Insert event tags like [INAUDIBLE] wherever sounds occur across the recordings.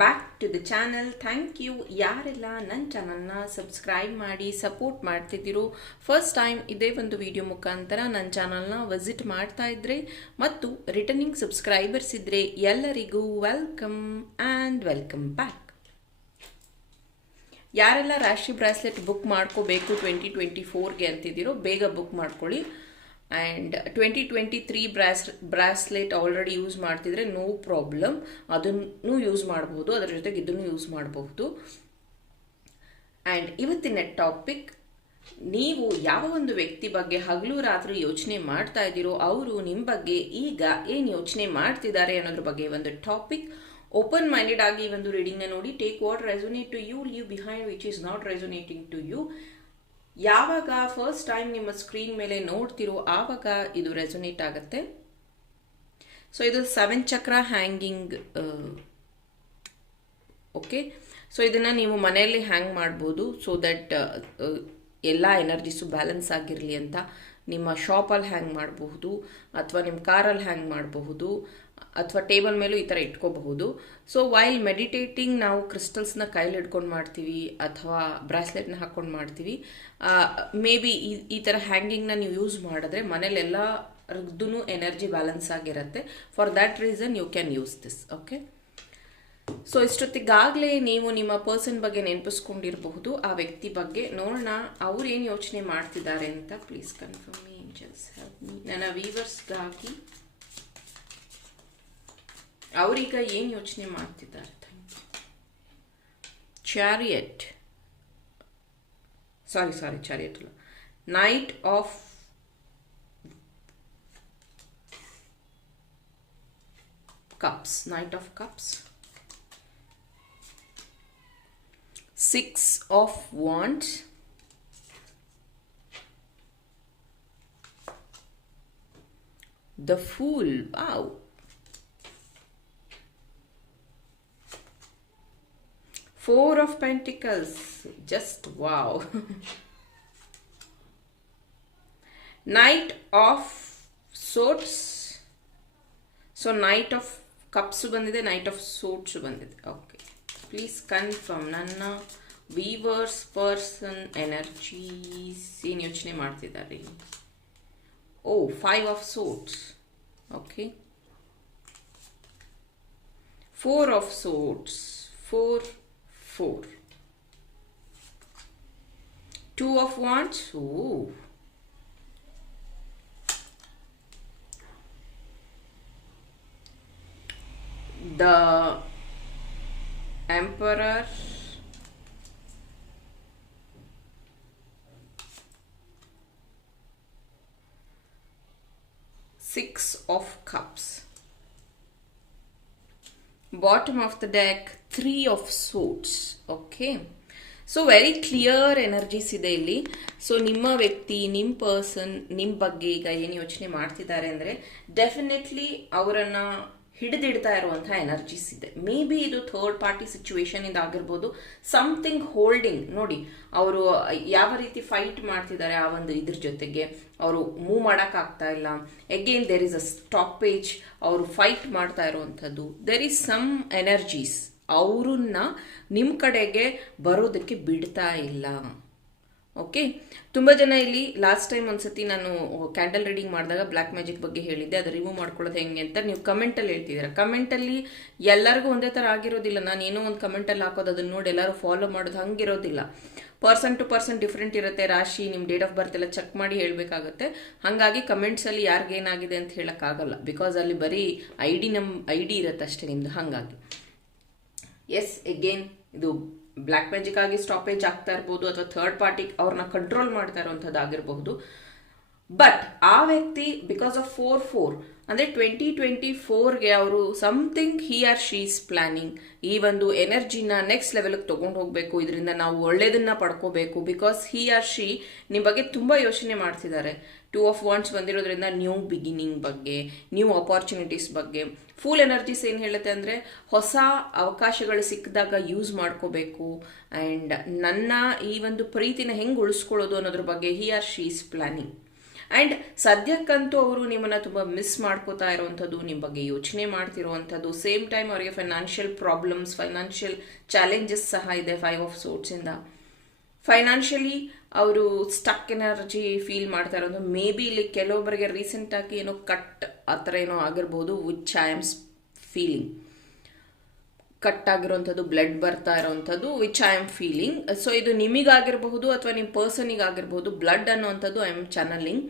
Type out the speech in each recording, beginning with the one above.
Back to the channel thank you ಯಾರೆಲ್ಲ ನನ್ನ ಚಾನಲ್ನ ಸಬ್ಸ್ಕ್ರೈಬ್ ಮಾಡಿ ಸಪೋರ್ಟ್ ಮಾಡ್ತಿದ್ದೀರೋ ಫಸ್ಟ್ ಟೈಮ್ ಇದೇ ಒಂದು ವಿಡಿಯೋ ಮುಖಾಂತರ ನನ್ನ ಚಾನಲ್ನ ವಿಸಿಟ್ ಮಾಡ್ತಾ ಇದ್ರೆ ಮತ್ತು ರಿಟರ್ನಿಂಗ್ ಸಬ್ಸ್ಕ್ರೈಬರ್ಸ್ ಇದ್ದರೆ ಎಲ್ಲರಿಗೂ ವೆಲ್ಕಮ್ ಆ್ಯಂಡ್ ವೆಲ್ಕಮ್ ಬ್ಯಾಕ್ ಯಾರೆಲ್ಲ ರಾಶಿ ಬ್ರಾಸ್ಲೆಟ್ ಬುಕ್ ಮಾಡ್ಕೋಬೇಕು ಟ್ವೆಂಟಿ ಟ್ವೆಂಟಿ ಫೋರ್ಗೆ ಅಂತಿದ್ದೀರೋ, ಬೇಗ ಬುಕ್ ಮಾಡ್ಕೊಳ್ಳಿ. And twenty twenty three brace bracelet already use ಮಾಡ್ತಿದ್ರೆ ನೋ ಪ್ರಾಬ್ಲಮ್ ಅದನ್ನು ಯೂಸ್ ಮಾಡ್ಬೋದು. ಅದರ ಜೊತೆಗೆ ಇದನ್ನು ಯೂಸ್ ಮಾಡಬಹುದು. ಆ್ಯಂಡ್ ಇವತ್ತಿನ ಟಾಪಿಕ್ ನೀವು ಯಾವ ಒಂದು ವ್ಯಕ್ತಿ ಬಗ್ಗೆ ಹಗಲು ರಾತ್ರಿ ಯೋಚನೆ ಮಾಡ್ತಾ ಇದ್ದೀರೋ, ಅವರು ನಿಮ್ಮ ಬಗ್ಗೆ ಈಗ ಏನು ಯೋಚನೆ ಮಾಡ್ತಿದ್ದಾರೆ ಅನ್ನೋದ್ರ ಬಗ್ಗೆ ಒಂದು ಟಾಪಿಕ್ ಓಪನ್ ಮೈಂಡೆಡ್ ಆಗಿ ಒಂದು ರೀಡಿಂಗ್ನ ನೋಡಿ take what resonate to you leave behind which is not resonating to you ಯಾವಾಗ ಫಸ್ಟ್ ಟೈಮ್ ನಿಮ್ಮ ಸ್ಕ್ರೀನ್ ಮೇಲೆ ನೋಡ್ತಿರೋ ಆವಾಗ ಇದು ರೆಸೊನೇಟ್ ಆಗುತ್ತೆ. ಸೊ ಇದು ಸೆವೆನ್ ಚಕ್ರ ಹ್ಯಾಂಗಿಂಗ್ ಓಕೆ ಸೊ ಇದನ್ನು ನೀವು ಮನೆಯಲ್ಲಿ ಹ್ಯಾಂಗ್ ಮಾಡ್ಬೋದು. ಸೊ ದಟ್ ಎಲ್ಲ ಎನರ್ಜಿಸು ಬ್ಯಾಲೆನ್ಸ್ ಆಗಿರಲಿ ಅಂತ ನಿಮ್ಮ ಶಾಪಲ್ಲಿ ಹ್ಯಾಂಗ್ ಮಾಡಬಹುದು, ಅಥವಾ ನಿಮ್ಮ ಕಾರಲ್ಲಿ ಹ್ಯಾಂಗ್ ಮಾಡಬಹುದು. ಅಥವಾ ಟೇಬಲ್ ಮೇಲೂ ಈ ಥರ ಇಟ್ಕೋಬಹುದು. ಸೊ ವೈಲ್ ಮೆಡಿಟೇಟಿಂಗ್ ನಾವು ಕ್ರಿಸ್ಟಲ್ಸ್ನ ಕೈಲಿ ಹಿಡ್ಕೊಂಡು ಮಾಡ್ತೀವಿ ಅಥವಾ ಬ್ರಾಸ್ಲೆಟ್ನ ಹಾಕ್ಕೊಂಡು ಮಾಡ್ತೀವಿ ಮೇ ಬಿ ಈ ಈ ಥರ ಹ್ಯಾಂಗಿಂಗ್ನ ನೀವು ಯೂಸ್ ಮಾಡಿದ್ರೆ ಮನೇಲೆಲ್ಲ ರಗ್ದೂ ಎನರ್ಜಿ ಬ್ಯಾಲೆನ್ಸ್ ಆಗಿರುತ್ತೆ. For that reason you can use this okay so ಇಷ್ಟೊತ್ತಿಗಾಗಲೇ ನೀವು ನಿಮ್ಮ ಪರ್ಸನ್ ಬಗ್ಗೆ ನೆನಪಿಸ್ಕೊಂಡಿರಬಹುದು. ಆ ವ್ಯಕ್ತಿ ಬಗ್ಗೆ ನೋಡೋಣ, ಅವ್ರು ಏನು ಯೋಚನೆ ಮಾಡ್ತಿದ್ದಾರೆ ಅಂತ please confirm angels help me ನನ್ನ ವೀವರ್ಸ್ಗಾಗಿ ಅವರೀಗ ಏನು ಯೋಚನೆ ಮಾಡ್ತಿದ್ದಾರೆ ಚಾರಿಯಟ್ ಸಾರಿ ಸಾರಿ ಚಾರಿಯಟ್ ಅಲ್ಲ knight of cups knight of cups six of wands. The fool. Wow. Four of pentacles. Just wow. [LAUGHS] Knight of swords. So, knight of cups ಬಂದಿದೆ knight of swords ಬಂದಿದೆ. Okay please confirm ನನ್ನ viewers person energies ಏನು ಯೋಚನೆ ಮಾಡ್ತಿದ್ದಾರೆ? ಓ five of swords okay four of swords four four two of wands oh the emperor bottom of the deck, three of swords. Okay? So very clear energies ಇದೆ ಇಲ್ಲಿ. So ನಿಮ್ಮ ವ್ಯಕ್ತಿ ನಿಮ್ಮ person ನಿಮ್ಮ ಬಗ್ಗೆ ಈಗ ಏನು ಯೋಚನೆ ಮಾಡ್ತಿದ್ದಾರೆ ಅಂದರೆ ಡೆಫಿನೆಟ್ಲಿ ಅವರನ್ನು ಹಿಡಿದಿಡ್ತಾ ಇರುವಂತಹ ಎನರ್ಜೀಸ್ ಇದೆ. ಮೇ ಬಿ ಇದು ಥರ್ಡ್ ಪಾರ್ಟಿ ಸಿಚುವೇಶನ್ ಇಂದ ಆಗಿರ್ಬೋದು. ಸಮಥಿಂಗ್ ಹೋಲ್ಡಿಂಗ್ ನೋಡಿ, ಅವರು ಯಾವ ರೀತಿ ಫೈಟ್ ಮಾಡ್ತಿದ್ದಾರೆ ಆ ಒಂದು ಇದ್ರ ಜೊತೆಗೆ. ಅವರು ಮೂವ್ ಮಾಡೋಕ್ಕಾಗ್ತಾ ಇಲ್ಲ. Again there is a stoppage ಅವರು ಫೈಟ್ ಮಾಡ್ತಾ ಇರುವಂಥದ್ದು. ದೇರ್ ಈಸ್ ಸಮ್ ಎನರ್ಜೀಸ್ ಅವರನ್ನ ನಿಮ್ಮ ಕಡೆಗೆ ಬರೋದಕ್ಕೆ ಬಿಡ್ತಾ ಇಲ್ಲ. ಓಕೆ ತುಂಬ ಜನ ಇಲ್ಲಿ ಲಾಸ್ಟ್ ಟೈಮ್ ಒಂದ್ಸತಿ ನಾನು ಕ್ಯಾಂಡಲ್ ರೀಡಿಂಗ್ ಮಾಡಿದಾಗ ಬ್ಲ್ಯಾಕ್ ಮ್ಯಾಜಿಕ್ ಬಗ್ಗೆ ಹೇಳಿದ್ದೆ. ಅದು ರಿಮೂವ್ ಮಾಡ್ಕೊಳ್ಳೋದು ಹೆಂಗೆ ಅಂತ ನೀವು ಕಮೆಂಟಲ್ಲಿ ಹೇಳ್ತಿದ್ದೀರ. ಕಮೆಂಟಲ್ಲಿ ಎಲ್ಲರಿಗೂ ಒಂದೇ ಥರ ಆಗಿರೋದಿಲ್ಲ. ನಾನು ಏನೋ ಒಂದು ಕಮೆಂಟಲ್ಲಿ ಹಾಕೋದು, ಅದನ್ನು ನೋಡಿ ಎಲ್ಲರೂ ಫಾಲೋ ಮಾಡೋದು ಹಂಗಿರೋದಿಲ್ಲ. ಪರ್ಸನ್ ಟು ಪರ್ಸನ್ ಡಿಫ್ರೆಂಟ್ ಇರುತ್ತೆ. ರಾಶಿ ನಿಮ್ಮ ಡೇಟ್ ಆಫ್ ಬರ್ತ್ ಎಲ್ಲ ಚೆಕ್ ಮಾಡಿ ಹೇಳಬೇಕಾಗುತ್ತೆ. ಹಾಗಾಗಿ ಕಮೆಂಟ್ಸಲ್ಲಿ ಯಾರಿಗೇನಾಗಿದೆ ಅಂತ ಹೇಳೋಕ್ಕಾಗಲ್ಲ. ಬಿಕಾಸ್ ಅಲ್ಲಿ ಬರೀ ಐ ಡಿ ನಮ್ಮ ಐ ಡಿ ಇರುತ್ತೆ ಅಷ್ಟೇ ನಿಮ್ಮದು ಹಾಗಾಗಿ. ಎಸ್ ಎಗೇನ್ ಇದು ಬ್ಲ್ಯಾಕ್ ಮ್ಯಾಜಿಕ್ ಆಗಿ ಸ್ಟಾಪೇಜ್ ಆಗ್ತಾ ಇರ್ಬೋದು ಅಥವಾ ಥರ್ಡ್ ಪಾರ್ಟಿ ಅವ್ರನ್ನ ಕಂಟ್ರೋಲ್ ಮಾಡ್ತಾ ಇರುವಂಥದ್ದು ಆಗಿರಬಹುದು. ಬಟ್ ಆ ವ್ಯಕ್ತಿ ಬಿಕಾಸ್ ಆಫ್ ಫೋರ್ ಫೋರ್ ಅಂದರೆ ಟ್ವೆಂಟಿ ಟ್ವೆಂಟಿ ಫೋರ್ಗೆ ಅವರು something he or she's planning ಈ ಒಂದು ಎನರ್ಜಿನ ನೆಕ್ಸ್ಟ್ ಲೆವೆಲ್ಗೆ ತೊಗೊಂಡು ಹೋಗಬೇಕು. ಇದರಿಂದ ನಾವು ಒಳ್ಳೇದನ್ನ ಪಡ್ಕೋಬೇಕು. ಬಿಕಾಸ್ ಹಿ ಆರ್ ಶಿ ನಿಮ್ಮ ಬಗ್ಗೆ ತುಂಬ ಯೋಚನೆ ಮಾಡ್ತಿದ್ದಾರೆ. ಟೂ ಆಫ್ ವಾಂಡ್ಸ್ ಬಂದಿರೋದ್ರಿಂದ ನ್ಯೂ ಬಿಗಿನಿಂಗ್ ಬಗ್ಗೆ ನ್ಯೂ ಅಪಾರ್ಚುನಿಟೀಸ್ ಬಗ್ಗೆ. ಫುಲ್ ಎನರ್ಜೀಸ್ ಏನು ಹೇಳುತ್ತೆ ಅಂದರೆ, ಹೊಸ ಅವಕಾಶಗಳು ಸಿಕ್ಕಿದಾಗ ಯೂಸ್ ಮಾಡ್ಕೋಬೇಕು. ಆ್ಯಂಡ್ ನನ್ನ ಈ ಒಂದು ಪ್ರೀತಿನ ಹೆಂಗೆ ಉಳಿಸ್ಕೊಳ್ಳೋದು ಅನ್ನೋದ್ರ ಬಗ್ಗೆ he or she's planning and ಸದ್ಯಕ್ಕಂತೂ ಅವರು ನಿಮ್ಮನ್ನು ತುಂಬ ಮಿಸ್ ಮಾಡ್ಕೋತಾ ಇರುವಂಥದ್ದು, ನಿಮ್ಮ ಬಗ್ಗೆ ಯೋಚನೆ ಮಾಡ್ತಿರುವಂಥದ್ದು. ಸೇಮ್ ಟೈಮ್ ಅವರಿಗೆ ಫೈನಾನ್ಷಿಯಲ್ ಪ್ರಾಬ್ಲಮ್ಸ್ ಫೈನಾನ್ಷಿಯಲ್ ಚಾಲೆಂಜಸ್ ಸಹ ಇದೆ ಫೈವ್ ಆಫ್ ಸೋಟ್ಸಿಂದ ಫೈನಾನ್ಷಿಯಲಿ ಅವರು ಸ್ಟಕ್ ಎನರ್ಜಿ ಫೀಲ್ ಮಾಡ್ತಾ ಇರೋದು. ಮೇ ಬಿ ಇಲ್ಲಿ ಕೆಲವೊಬ್ಬರಿಗೆ ರೀಸೆಂಟಾಗಿ ಏನೋ ಕಟ್ ಆ ಥರ ಏನೋ ಆಗಿರ್ಬೋದು which I am feeling cut ಆಗಿರೋಂಥದ್ದು blood ಬರ್ತಾ ಇರೋವಂಥದ್ದು which I am feeling so ಇದು ನಿಮಗಾಗಿರ್ಬಹುದು ಅಥವಾ ನಿಮ್ಮ ಪರ್ಸನಿಗೆ ಆಗಿರ್ಬೋದು ಬ್ಲಡ್ ಅನ್ನುವಂಥದ್ದು I am channelling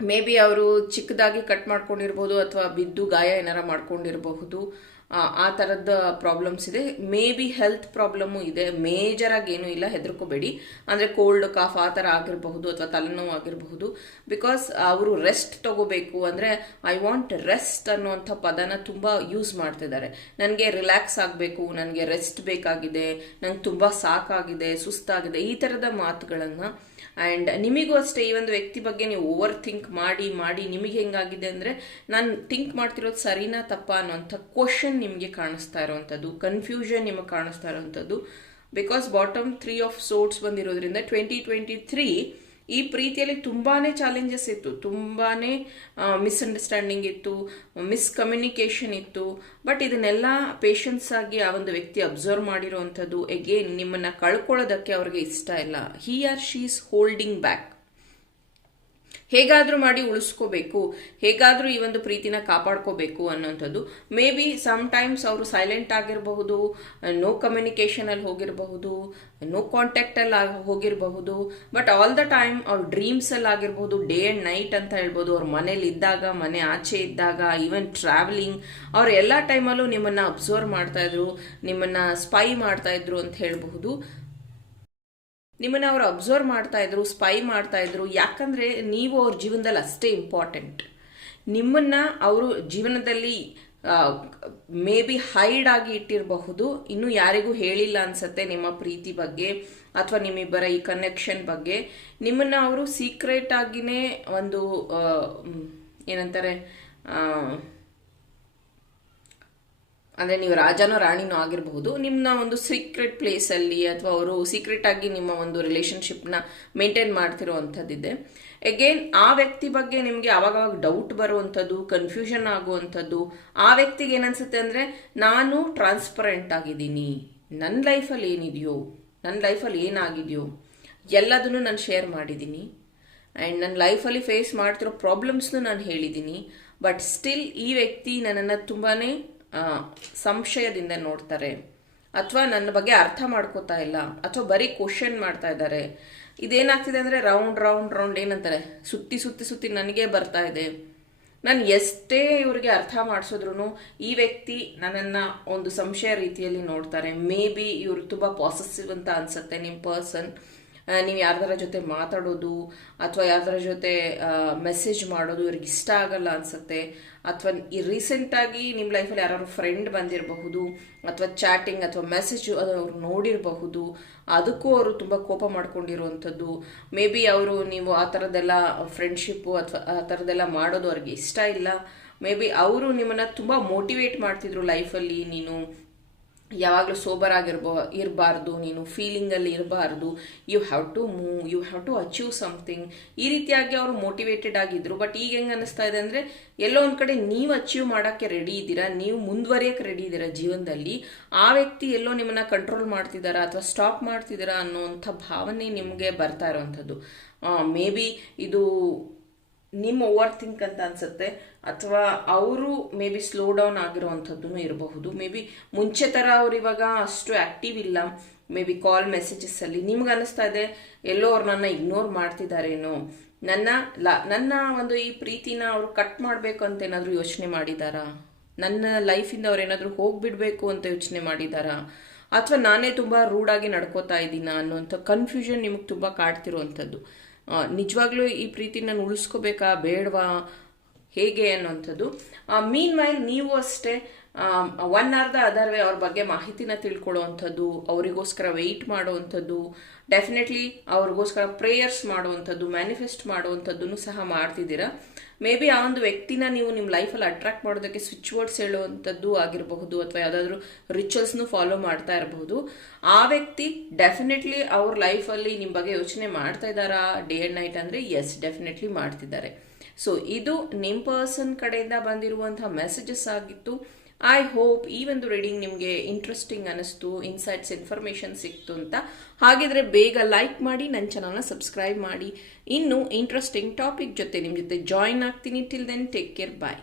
may be ಅವರು ಚಿಕ್ಕದಾಗಿ ಕಟ್ ಮಾಡ್ಕೊಂಡಿರ್ಬೋದು ಅಥವಾ ಬಿದ್ದು ಗಾಯ ಏನಾರ ಮಾಡ್ಕೊಂಡಿರಬಹುದು. ಆ, ಥರದ ಪ್ರಾಬ್ಲಮ್ಸ್ ಇದೆ. ಮೇ ಬಿ ಹೆಲ್ತ್ ಪ್ರಾಬ್ಲಮ್ಮು ಇದೆ. ಮೇಜರಾಗಿ ಏನೂ ಇಲ್ಲ ಹೆದರ್ಕೋಬೇಡಿ. ಅಂದರೆ ಕೋಲ್ಡ್ ಕಾಫ್ ಆ ಥರ ಆಗಿರಬಹುದು ಅಥವಾ ತಲೆನೋವು ಆಗಿರಬಹುದು. ಬಿಕಾಸ್ ಅವರು ರೆಸ್ಟ್ ತಗೋಬೇಕು ಅಂದರೆ ಐ ವಾಂಟ್ ರೆಸ್ಟ್ ಅನ್ನುವಂಥ ಪದನ ತುಂಬ ಯೂಸ್ ಮಾಡ್ತಿದ್ದಾರೆ. ನನಗೆ ರಿಲ್ಯಾಕ್ಸ್ ಆಗಬೇಕು ನನಗೆ ರೆಸ್ಟ್ ಬೇಕಾಗಿದೆ ನಂಗೆ ತುಂಬ ಸಾಕಾಗಿದೆ ಸುಸ್ತಾಗಿದೆ ಈ ಥರದ ಮಾತುಗಳನ್ನು ಆ್ಯಂಡ್ ನಿಮಗೂ ಅಷ್ಟೇ, ಈ ಒಂದು ವ್ಯಕ್ತಿ ಬಗ್ಗೆ ನೀವು ಓವರ್ ಥಿಂಕ್ ಮಾಡಿ ಮಾಡಿ ನಿಮಗೆ ಹೆಂಗಾಗಿದೆ ಅಂದರೆ, ನಾನು ಥಿಂಕ್ ಮಾಡ್ತಿರೋದು ಸರಿನಾ ತಪ್ಪ ಅನ್ನೋಂಥ ಕ್ವಶನ್ ನಿಮಗೆ ಕಾಣಿಸ್ತಾ ಇರೋವಂಥದ್ದು ಕನ್ಫ್ಯೂಷನ್ ನಿಮಗೆ ಕಾಣಿಸ್ತಾ ಇರೋವಂಥದ್ದು. Because bottom three of swords ಬಂದಿರೋದ್ರಿಂದ ಟ್ವೆಂಟಿ ಟ್ವೆಂಟಿ ತ್ರೀ ಈ ಪ್ರೀತಿಯಲ್ಲಿ ತುಂಬಾನೇ ಚಾಲೆಂಜಸ್ ಇತ್ತು, ತುಂಬಾನೇ ಮಿಸ್ಅಂಡರ್ಸ್ಟ್ಯಾಂಡಿಂಗ್ ಇತ್ತು ಮಿಸ್ಕಮ್ಯುನಿಕೇಶನ್ ಇತ್ತು. ಬಟ್ ಇದನ್ನೆಲ್ಲ ಪೇಷನ್ಸ್ ಆಗಿ ಆ ಒಂದು ವ್ಯಕ್ತಿ ಅಬ್ಸರ್ವ್ ಮಾಡಿರುವಂಥದ್ದು ಎಗೇನ್ ನಿಮ್ಮನ್ನ ಕಳ್ಕೊಳ್ಳೋದಕ್ಕೆ ಅವ್ರಿಗೆ ಇಷ್ಟ ಇಲ್ಲ. He or she is holding back ಹೇಗಾದ್ರೂ ಮಾಡಿ ಉಳಿಸ್ಕೋಬೇಕು, ಹೇಗಾದರೂ ಈ ಒಂದು ಪ್ರೀತಿನ ಕಾಪಾಡ್ಕೋಬೇಕು ಅನ್ನೋಂಥದ್ದು. ಮೇ ಬಿ ಸಮ್ ಟೈಮ್ಸ್ ಅವರು ಸೈಲೆಂಟ್ ಆಗಿರಬಹುದು ನೋ ಕಮ್ಯುನಿಕೇಶನ್ ಅಲ್ಲಿ ಹೋಗಿರಬಹುದು ನೋ ಕಾಂಟ್ಯಾಕ್ಟಲ್ಲಿ ಹೋಗಿರಬಹುದು ಬಟ್ ಆಲ್ ದ ಟೈಮ್ ಅವ್ರ ಡ್ರೀಮ್ಸ್ ಅಲ್ಲಿ ಆಗಿರಬಹುದು ಡೇ ಅಂಡ್ ನೈಟ್ ಅಂತ ಹೇಳ್ಬೋದು. ಅವ್ರ ಮನೇಲಿ ಇದ್ದಾಗ, ಮನೆ ಆಚೆ ಇದ್ದಾಗ ಈವನ್ ಟ್ರಾವೆಲಿಂಗ್ ಅವ್ರ ಎಲ್ಲ ಟೈಮಲ್ಲೂ ನಿಮ್ಮನ್ನ ಅಬ್ಸರ್ವ್ ಮಾಡ್ತಾ ನಿಮ್ಮನ್ನು ಸ್ಪೈ ಮಾಡ್ತಾ ಇದ್ರು ಅಂತ ಹೇಳಬಹುದು. ನಿಮ್ಮನ್ನ ಅವರು ಅಬ್ಸರ್ವ್ ಮಾಡ್ತಾ ಇದ್ರು ಸ್ಪೈ ಮಾಡ್ತಾ ಇದ್ರು. ಯಾಕಂದ್ರೆ ನೀವು ಅವ್ರ ಜೀವನದಲ್ಲಿ ಅಷ್ಟೇ ಇಂಪಾರ್ಟೆಂಟ್ ನಿಮ್ಮನ್ನ ಅವರು ಜೀವನದಲ್ಲಿ ಮೇ ಬಿ ಹೈಡ್ ಆಗಿ ಇಟ್ಟಿರಬಹುದು. ಇನ್ನು ಯಾರಿಗೂ ಹೇಳಿಲ್ಲ ಅನ್ಸತ್ತೆ ನಿಮ್ಮ ಪ್ರೀತಿ ಬಗ್ಗೆ ಅಥವಾ ನಿಮ್ಮಿಬ್ಬರ ಈ ಕನೆಕ್ಷನ್ ಬಗ್ಗೆ. ನಿಮ್ಮನ್ನ ಅವರು ಸೀಕ್ರೆಟ್ ಆಗಿನೇ ಒಂದು ಏನಂತಾರೆ ಅಂದ್ರೆ ನೀವು ರಾಜನೋ ರಾಣಿನೂ ಆಗಿರಬಹುದು ನಿಮ್ಮ ಒಂದು ಸೀಕ್ರೆಟ್ ಪ್ಲೇಸ್ ಅಲ್ಲಿ ಅಥವಾ ಅವರು ಸೀಕ್ರೆಟ್ ಆಗಿ ನಿಮ್ಮ ಒಂದು ರಿಲೇಶನ್ಶಿಪ್ನ ಮೇಂಟೈನ್ ಮಾಡ್ತಿರುವಂತದ್ದಿದೆ ಅಗೇನ್ ಆ ವ್ಯಕ್ತಿ ಬಗ್ಗೆ ನಿಮಗೆ ಅವಾಗವಾಗ ಡೌಟ್ ಬರುವಂಥದ್ದು ಕನ್ಫ್ಯೂಷನ್ ಆಗುವಂಥದ್ದು, ಆ ವ್ಯಕ್ತಿಗೆ ಏನನ್ಸುತ್ತೆ ಅಂದ್ರೆ, ನಾನು ಟ್ರಾನ್ಸ್ಪರೆಂಟ್ ಆಗಿದ್ದೀನಿ. ನನ್ನ ಲೈಫಲ್ಲಿ ಏನಿದೆಯೋ ನನ್ನ ಲೈಫಲ್ಲಿ ಏನಾಗಿದೆಯೋ, ಎಲ್ಲದನ್ನು ನಾನು ಶೇರ್ ಮಾಡಿದ್ದೀನಿ. ಆ್ಯಂಡ್ ನನ್ನ ಲೈಫಲ್ಲಿ ಫೇಸ್ ಮಾಡ್ತಿರೋ ಪ್ರಾಬ್ಲಮ್ಸ್ನು ನಾನು ಹೇಳಿದ್ದೀನಿ. ಬಟ್ ಸ್ಟಿಲ್ ಈ ವ್ಯಕ್ತಿ ನನ್ನನ್ನು ತುಂಬಾ ಸಂಶಯದಿಂದ ನೋಡ್ತಾರೆ. ಅಥವಾ ನನ್ನ ಬಗ್ಗೆ ಅರ್ಥ ಮಾಡ್ಕೋತಾ ಇಲ್ಲ, ಅಥವಾ ಬರೀ ಕ್ವಶನ್ ಮಾಡ್ತಾ ಇದ್ದಾರೆ. ಇದೇನಾಗ್ತಿದೆ ಅಂದರೆ ರೌಂಡ್ ರೌಂಡ್ ರೌಂಡ್ ಏನಂತಾರೆ? ಸುತ್ತಿ ಸುತ್ತಿ ಸುತ್ತಿ ನನಗೆ ಬರ್ತಾ ಇದೆ. ನಾನು ಎಷ್ಟೇ ಇವರಿಗೆ ಅರ್ಥ ಮಾಡಿಸಿದ್ರು ಈ ವ್ಯಕ್ತಿ ನನ್ನನ್ನು ಒಂದು ಸಂಶಯ ರೀತಿಯಲ್ಲಿ ನೋಡ್ತಾರೆ. ಮೇ ಬಿ ಇವರು ತುಂಬ ಪಾಸೆಸಿವ್ ಅಂತ ಅನ್ಸುತ್ತೆ ನಿಮ್ಮ ಪರ್ಸನ್ ನೀವು ಯಾರ್ದಾರ ಜೊತೆ ಮಾತಾಡೋದು ಅಥವಾ ಯಾರ್ದಾರ ಜೊತೆ ಮೆಸೇಜ್ ಮಾಡೋದು ಇವ್ರಿಗೆ ಇಷ್ಟ ಆಗಲ್ಲ ಅನ್ಸುತ್ತೆ. ಅಥವಾ ಈ ರೀಸೆಂಟಾಗಿ ನಿಮ್ಮ ಲೈಫಲ್ಲಿ ಯಾರು ಫ್ರೆಂಡ್ ಬಂದಿರಬಹುದು, ಅಥವಾ ಚಾಟಿಂಗ್ ಅಥವಾ ಮೆಸೇಜ್ ಅವ್ರು ನೋಡಿರಬಹುದು, ಅದಕ್ಕೂ ಅವರು ತುಂಬ ಕೋಪ ಮಾಡ್ಕೊಂಡಿರುವಂಥದ್ದು. ಮೇ ಬಿ ಅವರು ನೀವು ಆ ಥರದ್ದೆಲ್ಲ ಫ್ರೆಂಡ್ಶಿಪ್ಪು ಅಥವಾ ಆ ಥರದ್ದೆಲ್ಲ ಮಾಡೋದು ಅವ್ರಿಗೆ ಇಷ್ಟ ಇಲ್ಲ. ಮೇ ಬಿ ಅವರು ನಿಮ್ಮನ್ನು ತುಂಬ ಮೋಟಿವೇಟ್ ಮಾಡ್ತಿದ್ರು ಲೈಫಲ್ಲಿ ನೀನು. ಯಾವಾಗಲೂ ಸೋಬರ್ ಆಗಿರ್ಬೋ ಇರಬಾರ್ದು, ನೀನು ಫೀಲಿಂಗಲ್ಲಿ ಇರಬಾರ್ದು. You have to move you have to achieve something ಈ ರೀತಿಯಾಗಿ ಅವರು ಮೋಟಿವೇಟೆಡ್ ಆಗಿದ್ರು. ಬಟ್ ಈಗ ಹೆಂಗೆ ಅನ್ನಿಸ್ತಾ ಇದೆ ಅಂದರೆ, ಎಲ್ಲೋ ಒಂದು ಕಡೆ ನೀವು ಅಚೀವ್ ಮಾಡೋಕ್ಕೆ ರೆಡಿ ಇದ್ದೀರಾ, ನೀವು ಮುಂದುವರಿಯೋಕ್ಕೆ ರೆಡಿ ಇದ್ದೀರಾ ಜೀವನದಲ್ಲಿ, ಆ ವ್ಯಕ್ತಿ ಎಲ್ಲೋ ನಿಮ್ಮನ್ನು ಕಂಟ್ರೋಲ್ ಮಾಡ್ತಿದ್ದಾರಾ ಅಥವಾ ಸ್ಟಾಪ್ ಮಾಡ್ತಿದ್ದಾರಾ ಅನ್ನೋವಂಥ ಭಾವನೆ ನಿಮಗೆ ಬರ್ತಾ ಇರೋವಂಥದ್ದು. ಮೇ ಬಿ ಇದು ನಿಮ್ಮ ಓವರ್ ಥಿಂಕ್ ಅಂತ ಅನ್ಸುತ್ತೆ. ಅಥವಾ ಅವರು ಮೇ ಬಿ ಸ್ಲೋ ಡೌನ್ ಆಗಿರುವಂಥದ್ದು ಇರಬಹುದು. ಮೇ ಬಿ ಮುಂಚೆ ಥರ ಅವ್ರು ಇವಾಗ ಅಷ್ಟು ಆಕ್ಟಿವ್ ಇಲ್ಲ. ಮೇ ಬಿ ಕಾಲ್ ಮೆಸೇಜಸ್ಸಲ್ಲಿ ನಿಮ್ಗೆ ಅನಿಸ್ತಾ ಇದೆ, ಎಲ್ಲೋ ಅವ್ರು ನನ್ನ ಇಗ್ನೋರ್ ಮಾಡ್ತಿದ್ದಾರೇನೋ ನನ್ನ ಲ, ನನ್ನ ಒಂದು ಈ ಪ್ರೀತಿನ ಅವರು ಕಟ್ ಮಾಡಬೇಕು ಅಂತ ಏನಾದರೂ ಯೋಚನೆ ಮಾಡಿದಾರಾ? ನನ್ನ ಲೈಫಿಂದ ಅವ್ರು ಏನಾದರೂ ಹೋಗ್ಬಿಡ್ಬೇಕು ಅಂತ ಯೋಚನೆ ಮಾಡಿದಾರಾ? ಅಥವಾ ನಾನೇ ತುಂಬ ರೂಡಾಗಿ ನಡ್ಕೋತಾ ಇದ್ದೀನ ಅನ್ನೋಂಥ ಕನ್ಫ್ಯೂಷನ್ ನಿಮಗೆ ತುಂಬ ಕಾಡ್ತಿರುವಂಥದ್ದು. ನಿಜವಾಗ್ಲೂ ಈ ಪ್ರೀತಿ ನಾನು ಉಳಿಸ್ಕೋಬೇಕಾ ಬೇಡವಾ ಹೇಗೆ ಅನ್ನೋಂಥದ್ದು ಮೀನ್ ವೈಲ್ ನೀವು ಅಷ್ಟೇ one or the other way ಅವ್ರ ಬಗ್ಗೆ ಮಾಹಿತಿನ ತಿಳ್ಕೊಳ್ಳುವಂಥದ್ದು, ಅವರಿಗೋಸ್ಕರ ವೆಯ್ಟ್ ಮಾಡುವಂಥದ್ದು ಡೆಫಿನೆಟ್ಲಿ ಅವ್ರಿಗೋಸ್ಕರ ಪ್ರೇಯರ್ಸ್ ಮಾಡುವಂಥದ್ದು ಮ್ಯಾನಿಫೆಸ್ಟ್ ಮಾಡುವಂಥದ್ದನ್ನು ಸಹ ಮಾಡ್ತಿದ್ದೀರಾ? ಮೇ ಬಿ ಆ ಒಂದು ವ್ಯಕ್ತಿನ ನೀವು ನಿಮ್ಮ ಲೈಫಲ್ಲಿ ಅಟ್ರಾಕ್ಟ್ ಮಾಡೋದಕ್ಕೆ ಸ್ವಿಚ್ ವರ್ಡ್ಸ್ ಹೇಳುವಂಥದ್ದು ಆಗಿರಬಹುದು ಅಥವಾ ಯಾವುದಾದ್ರೂ ರಿಚುವಲ್ಸ್ನು ಫಾಲೋ ಮಾಡ್ತಾ ಇರಬಹುದು. ಆ ವ್ಯಕ್ತಿ ಡೆಫಿನೆಟ್ಲಿ ಅವ್ರ ಲೈಫಲ್ಲಿ ನಿಮ್ಮ ಬಗ್ಗೆ ಯೋಚನೆ ಮಾಡ್ತಾ ಇದ್ದಾರಾ? ಡೇ ಆ್ಯಂಡ್ ನೈಟ್ ಅಂದರೆ ಎಸ್ ಡೆಫಿನೆಟ್ಲಿ ಮಾಡ್ತಿದ್ದಾರೆ. ಸೊ ಇದು ನಿಮ್ಮ ಪರ್ಸನ್ ಕಡೆಯಿಂದ ಬಂದಿರುವಂತಹ ಮೆಸೇಜಸ್ ಆಗಿತ್ತು. ಐ ಹೋಪ್ ಈ ಒಂದು ರೀಡಿಂಗ್ ನಿಮಗೆ ಇಂಟ್ರೆಸ್ಟಿಂಗ್ ಅನಿಸ್ತು ಇನ್ಸೈಟ್ಸ್ ಇನ್ಫಾರ್ಮೇಷನ್ ಸಿಕ್ತು ಅಂತ, ಹಾಗಿದ್ರೆ ಬೇಗ ಲೈಕ್ ಮಾಡಿ ನನ್ನ ಚಾನಲ್ನ ಸಬ್ಸ್ಕ್ರೈಬ್ ಮಾಡಿ. ಇನ್ನು ಇಂಟ್ರೆಸ್ಟಿಂಗ್ ಟಾಪಿಕ್ ಜೊತೆ ನಿಮ್ಮ ಜೊತೆ ಜಾಯಿನ್ ಆಗ್ತೀನಿ. Till then take care bye